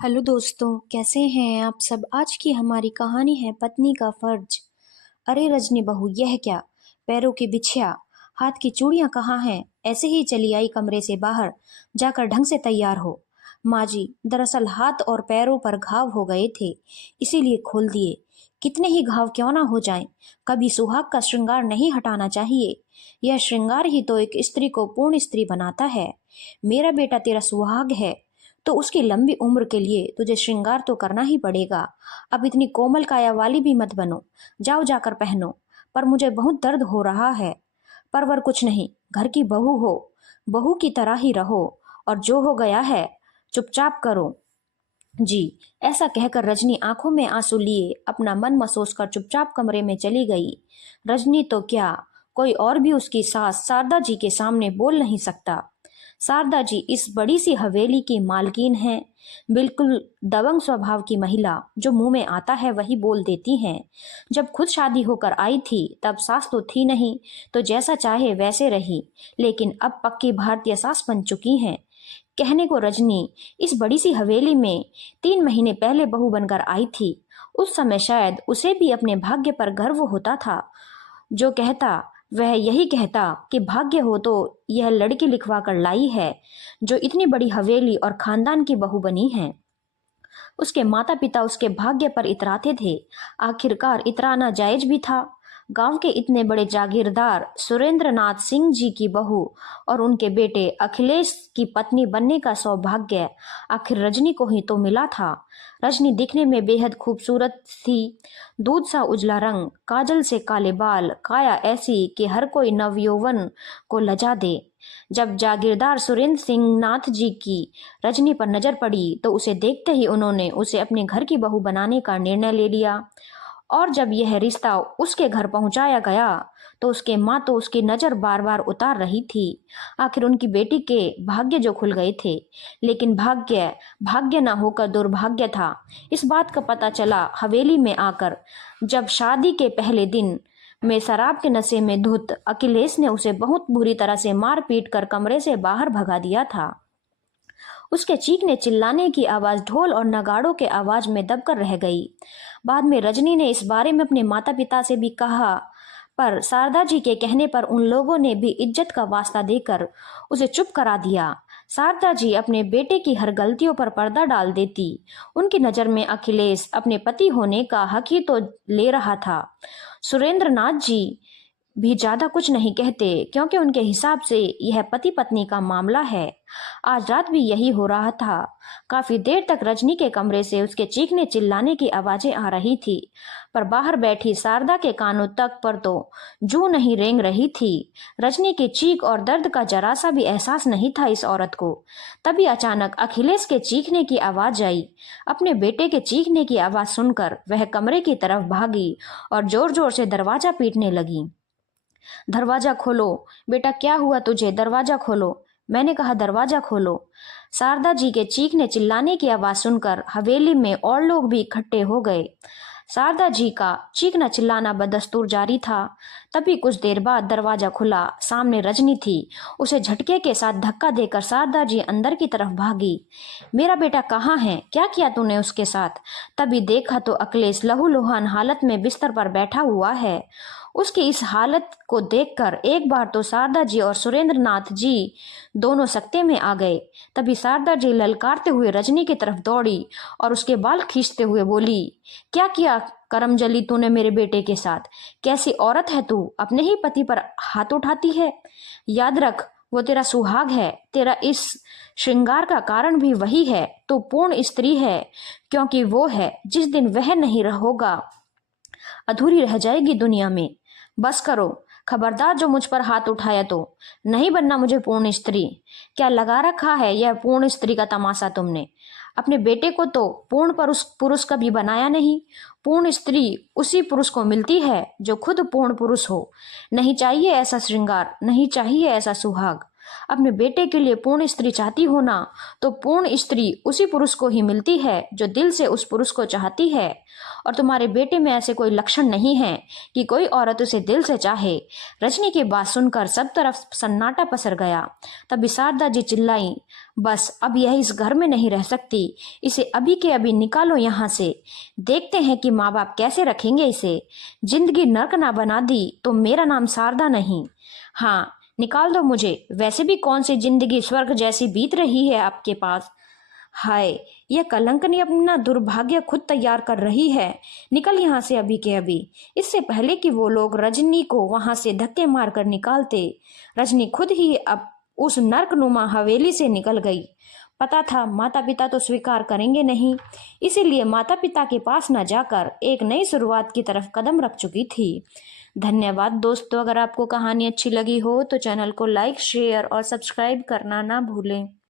Hello दोस्तों, कैसे हैं आप सब। आज की हमारी कहानी है पत्नी का फर्ज। अरे रजनी बहू, यह क्या। पैरों की बिछिया, हाथ की चूड़ियां कहाँ हैं। ऐसे ही चली आई कमरे से बाहर, जाकर ढंग से तैयार हो। माँ जी, दरअसल हाथ और पैरों पर घाव हो गए थे, इसीलिए खोल दिए। कितने ही घाव क्यों ना हो जाएं, कभी सुहाग का श्रृंगार नहीं हटाना चाहिए। यह श्रृंगार ही तो एक स्त्री को पूर्ण स्त्री बनाता है। मेरा बेटा तेरा सुहाग है, तो उसकी लंबी उम्र के लिए तुझे श्रृंगार तो करना ही पड़ेगा। अब इतनी कोमल काया वाली भी मत बनो। जाओ जाकर पहनो। पर मुझे बहुत दर्द हो रहा है। परवर कुछ नहीं, घर की बहू हो, बहू की तरह ही रहो, और जो हो गया है चुपचाप करो। जी। ऐसा कहकर रजनी आंखों में आंसू लिए अपना मन मसोस कर चुपचाप कमरे में चली गई। रजनी तो क्या, कोई और भी उसकी सास शारदा जी के सामने बोल नहीं सकता। शारदा जी इस बड़ी सी हवेली की मालकिन हैं, बिल्कुल दबंग स्वभाव की महिला, जो मुंह में आता है वही बोल देती हैं। जब खुद शादी होकर आई थी तब सास तो थी नहीं, तो जैसा चाहे वैसे रही, लेकिन अब पक्की भारतीय सास बन चुकी हैं। कहने को रजनी इस बड़ी सी हवेली में 3 महीने पहले बहू बनकर आई थी। उस समय शायद उसे भी अपने भाग्य पर गर्व होता था। जो कहता वह यही कहता कि भाग्य हो तो यह लड़की लिखवा कर लाई है, जो इतनी बड़ी हवेली और खानदान की बहू बनी है। उसके माता पिता उसके भाग्य पर इतराते थे। आखिरकार इतराना जायज भी था। गांव के इतने बड़े जागीरदार सुरेंद्र नाथ सिंह जी की बहू और उनके बेटे अखिलेश की पत्नी बनने का सौभाग्य आखिर रजनी को ही तो मिला था। रजनी दिखने में बेहद खूबसूरत थी। दूध सा उजला रंग, काजल से काले बाल, काया ऐसी कि हर कोई नवयौवन को लजा दे। जब जागीरदार सुरेंद्र सिंह नाथ जी की रजनी पर नजर पड़ी तो उसे देखते ही उन्होंने उसे अपने घर की बहू बनाने का निर्णय ले लिया। और जब यह रिश्ता उसके घर पहुंचाया गया तो उसके माँ तो उसकी नजर बार बार उतार रही थी। आखिर उनकी बेटी के भाग्य जो खुल गए थे, लेकिन भाग्य भाग्य न होकर दुर्भाग्य था। इस बात का पता चला हवेली में आकर, जब शादी के पहले दिन में शराब के नशे में धुत अखिलेश ने उसे बहुत बुरी तरह से मार पीट कर कमरे से बाहर भगा दिया था। उसके चीखने चिल्लाने की आवाज ढोल और नगाड़ों के आवाज में दबकर रह गई। बाद में रजनी ने इस बारे में अपने माता पिता से भी कहा, पर शारदा जी के कहने पर उन लोगों ने भी इज्जत का वास्ता देकर उसे चुप करा दिया। शारदा जी अपने बेटे की हर गलतियों पर पर्दा डाल देती। उनकी नजर में अखिलेश अपने पति होने का हक ही तो ले रहा था। सुरेंद्र नाथ जी भी ज्यादा कुछ नहीं कहते, क्योंकि उनके हिसाब से यह पति पत्नी का मामला है। आज रात भी यही हो रहा था। काफी देर तक रजनी के कमरे से उसके चीखने चिल्लाने की आवाजें आ रही थी, पर बाहर बैठी शारदा के कानों तक पर तो जू नहीं रेंग रही थी। रजनी की चीख और दर्द का जरा सा भी एहसास नहीं था इस औरत को। तभी अचानक अखिलेश के चीखने की आवाज आई। अपने बेटे के चीखने की आवाज सुनकर वह कमरे की तरफ भागी और जोर जोर से दरवाजा पीटने लगी। दरवाजा खोलो बेटा, क्या हुआ तुझे, दरवाजा खोलो। मैंने कहा दरवाजा खोलो। शारदा जी के चीखने चिल्लाने की आवाज सुनकर हवेली में और लोग भी इकट्ठे हो गए। शारदा जी का चीखना चिल्लाना बदस्तूर जारी था। तभी कुछ देर बाद दरवाजा खुला। सामने रजनी थी। उसे झटके के साथ धक्का देकर शारदा जी अंदर की तरफ भागी। मेरा बेटा कहाँ है, क्या किया तूने उसके साथ। तभी देखा तो अखिलेश लहूलुहान हालत में बिस्तर पर बैठा हुआ है। उसकी इस हालत को देखकर एक बार तो शारदा जी और सुरेंद्र नाथ जी दोनों सकते में आ गए। तभी शारदा जी ललकारते हुए रजनी की तरफ दौड़ी और उसके बाल खींचते हुए बोली, क्या किया करमजली तूने मेरे बेटे के साथ। कैसी औरत है तू, अपने ही पति पर हाथ उठाती है। याद रख, वो तेरा सुहाग है। तेरा इस श्रृंगार का कारण भी वही है। तो पूर्ण स्त्री है, क्योंकि वो है, जिस दिन वह नहीं होगा अधूरी रह जाएगी दुनिया में। बस करो, खबरदार जो मुझ पर हाथ उठाया तो नहीं बनना मुझे पूर्ण स्त्री। क्या लगा रखा है यह पूर्ण स्त्री का तमाशा तुमने। अपने बेटे को तो पूर्ण पुरुष कभी बनाया नहीं। पूर्ण स्त्री उसी पुरुष को मिलती है जो खुद पूर्ण पुरुष हो। नहीं चाहिए ऐसा श्रृंगार, नहीं चाहिए ऐसा सुहाग। अपने बेटे के लिए पूर्ण स्त्री चाहती हो ना, तो पूर्ण स्त्री उसी पुरुष को ही मिलती है जो दिल से उस पुरुष को चाहती है। और तुम्हारे बेटे में ऐसे कोई लक्षण नहीं है कि कोई औरत उसे दिल से चाहे। रजनी की बात सुनकर सब तरफ सन्नाटा पसर गया। तभी शारदा जी चिल्लाई, बस अब यह इस घर में नहीं रह सकती, इसे अभी के अभी निकालो यहाँ से। देखते हैं कि माँ बाप कैसे रखेंगे इसे। जिंदगी नर्क ना बना दी तो मेरा नाम शारदा नहीं। हाँ, निकाल दो मुझे। वैसे भी कौन सी जिंदगी स्वर्ग जैसी बीत रही है आपके पास। हाय, यह कलंकनी अपना दुर्भाग्य खुद तैयार कर रही है। निकल यहाँ से अभी के अभी, इससे पहले कि वो लोग रजनी को वहां से धक्के मारकर निकालते। रजनी खुद ही अब उस नर्कनुमा हवेली से निकल गई। पता था माता पिता तो स्वीकार करेंगे नहीं, इसीलिए माता पिता के पास न जाकर एक नई शुरुआत की तरफ कदम रख चुकी थी। धन्यवाद दोस्तों। अगर आपको कहानी अच्छी लगी हो तो चैनल को लाइक, शेयर और सब्सक्राइब करना ना भूलें।